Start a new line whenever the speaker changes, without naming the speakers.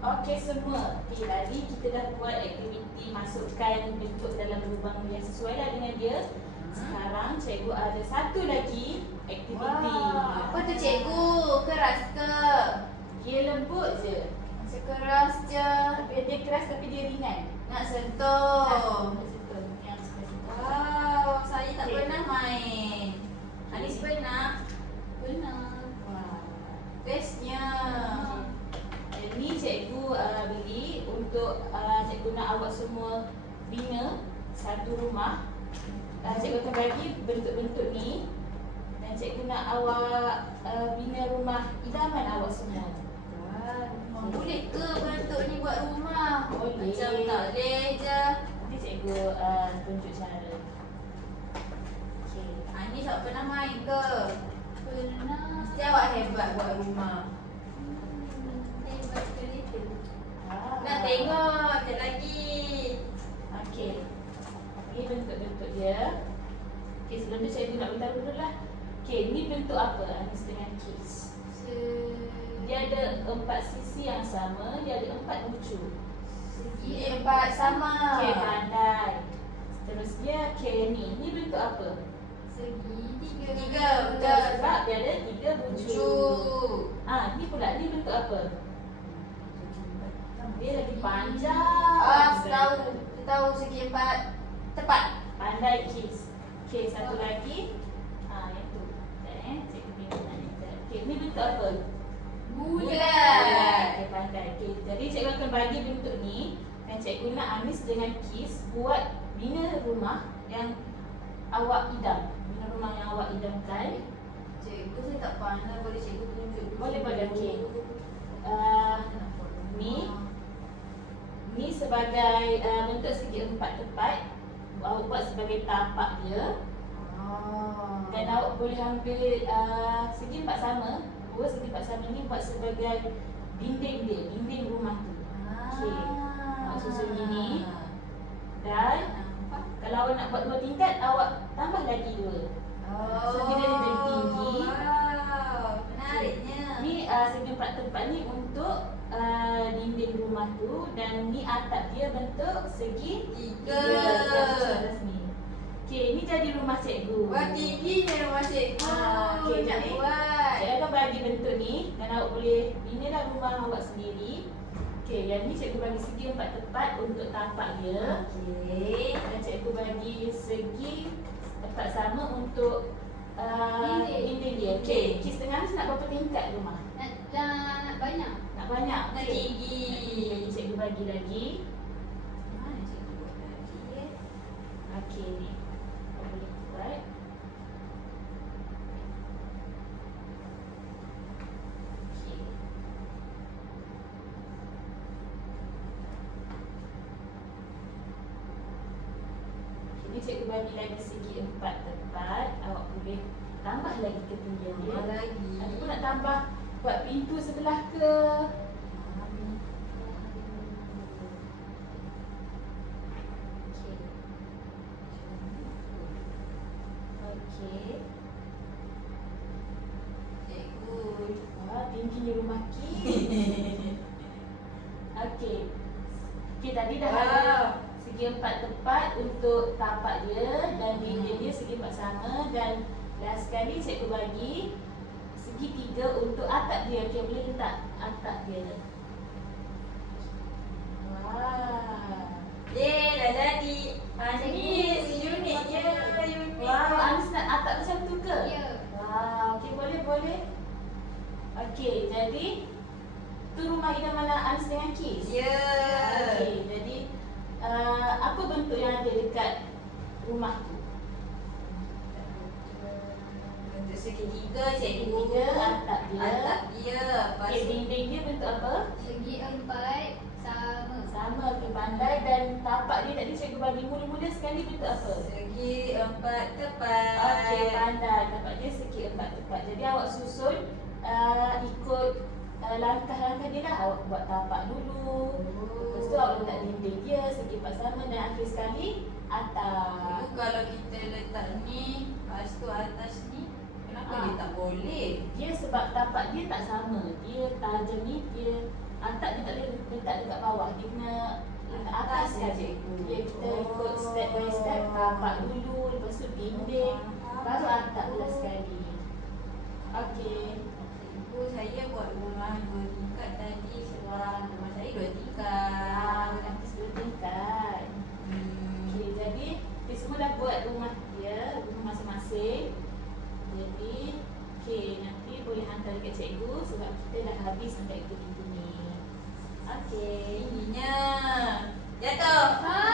Okey semua. Okey, tadi kita dah buat aktiviti masukkan bentuk dalam lubang yang sesuai lah dengan dia. Sekarang cikgu ada satu lagi aktiviti.
Wah, apa tu cikgu? Keras ke?
Dia lembut je.
Sekeras je.
Dia keras tapi dia ringan.
Nak sentuh.
Betul. Yang sebelah situ.
Wow, saya tak
Okey.
pernah main. Anis pernah?
Benar. Wah.
Bestnya.
Ini cikgu beli untuk cikgu nak awak semua bina satu rumah. Cikgu akan bagi bentuk-bentuk ni dan cikgu nak awak bina rumah idaman awak semua.
Boleh ke bentuk ni buat rumah?
Boleh.
Macam tak boleh je.
Nanti cikgu tunjuk cara. Okey.
Anis tak pernah main ke?
Pernah.
Mesti awak hebat buat rumah.
Hebat ke itu?
Nak tengok sekali lagi.
Okey. Ini bentuk-bentuk dia. Okey, sebelum tu cikgu nak beritahu dulu lah. Okey, ni bentuk apa? Anis dengan Kiss. Dia ada 4 sisi yang sama, dia ada 4 ujung.
Segi 4 sama.
Okey, pandai. Seterusnya, okey ni. Ni bentuk apa?
Segi tiga.
Tiga,
Betul,
betul.
sebab dia ada 3 ujung.
Ujung.
Ni pula, ni bentuk apa? Dia lagi panjang.
Tahu segi 4 tepat.
Pandai Kiss. Okey, satu lagi. Yang tu. Cikgu tengok nak ni. Okey, ni bentuk apa?
Bulat.
Okey, pandai. Okey, jadi cikgu akan bagi bentuk ni dan cikgu nak Anis dengan Kiss buat bina rumah yang awak idam. Bina rumah yang awak idamkan.
Cikgu saya tak pandai, boleh cikgu tunjuk dulu.
Boleh. Okey. Ni sebagai bentuk segi 4 tepat. Awak buat sebagai tapak dia. Dan awak boleh ambil segi 4 sama. Dua segi 4 sama ni buat sebagai dinding dia, dinding rumah tu. Okey. Awak susun gini. Dan kalau awak nak buat 2 tingkat, awak tambah lagi 2. So, dia dari tinggi.
Wow, menariknya.
Ni segi 4 tempat ni untuk dinding rumah tu. Dan ni atap dia bentuk segi 3. Resmi. Okey, ni jadi rumah cikgu.
Wah, tingginya rumah cikgu.
Okey,
Nak
jadi
buat.
saya akan bagi bentuk ni dan awak boleh binalah rumah awak sendiri. Okey, yang ni cikgu bagi segi 4 tepat untuk tapak dia.
Okey.
Dan cikgu bagi segi 4 sama untuk dinding dia. Okey, Kiss tengah ni nak berapa tingkat rumah?
Nak banyak.
Nak banyak?
Nak
Okey.
tinggi.
Jadi cikgu bagi lagi.
Mana cikgu buat tadi?
Okey ni. Awak boleh buat. Okey. Jadi cikgu bagi lagi segi 4 tepat. Awak boleh tambah lagi ketinggian dia.
Tambah lagi.
Ataupun nak tambah buat pintu sebelah ke. Okey. Okey.
Cikgu.
Wah, tingginya rumah Kiss. Okey. Okey, tadi dah ada segi 4 tepat untuk tapak dia dan dinding dia segi 4 sama dan last sekali cikgu bagi segi 3 untuk atap dia. Okey, boleh letak atap dia. Wah.
Dah jadi. Anis, unik je. Unik.
Wow, Anis nak atap macam tu ke?
Ya.
Wow, okey boleh. Okey, jadi tu rumah idaman Anis dengan Kiss.
Ya.
Okey, jadi apa bentuk yang ada dekat rumah tu?
Bentuk segitiga
Segi
cikgu.
3 atap dia.
Atap dia. Lepas
Okey,
tu
dinding dia bentuk apa?
Segi 4 sama.
Sama, okey, pandai. Dan tapak dia tadi cikgu bagi mula-mula sekali bentuk apa?
segi 4 tepat.
Okey, pandai. Tapak dia segi 4 tepat. Jadi awak susun ikut langkah-langkah dia lah. Awak buat tapak dulu. Lepas tu awak letak dinding dia segi 4 sama dan akhir sekali atap.
Cikgu, kalau kita letak ni, lepas tu atas ni, Kenapa
Ah.
dia tak boleh?
Dia sebab tapak dia tak sama. Dia tajam ni, dia tak dia tak boleh letak dekat bawah. Dia kena letak atas
Atas
saja.
cikgu.
Dia kita ikut step by step, tapak dulu, lepas tu dinding, baru atap belas sekali. Okey.
Cikgu, saya buat rumah 2 tingkat tadi sebab rumah saya 2 tingkat.
Nanti 10 tingkat. Okey, jadi kita semua dah buat rumah dia, rumah masing-masing. Jadi, okey, nanti boleh hantar dekat cikgu sebab kita dah habis sampai itu ni. Okey.
Ininya jatuh.
Ha,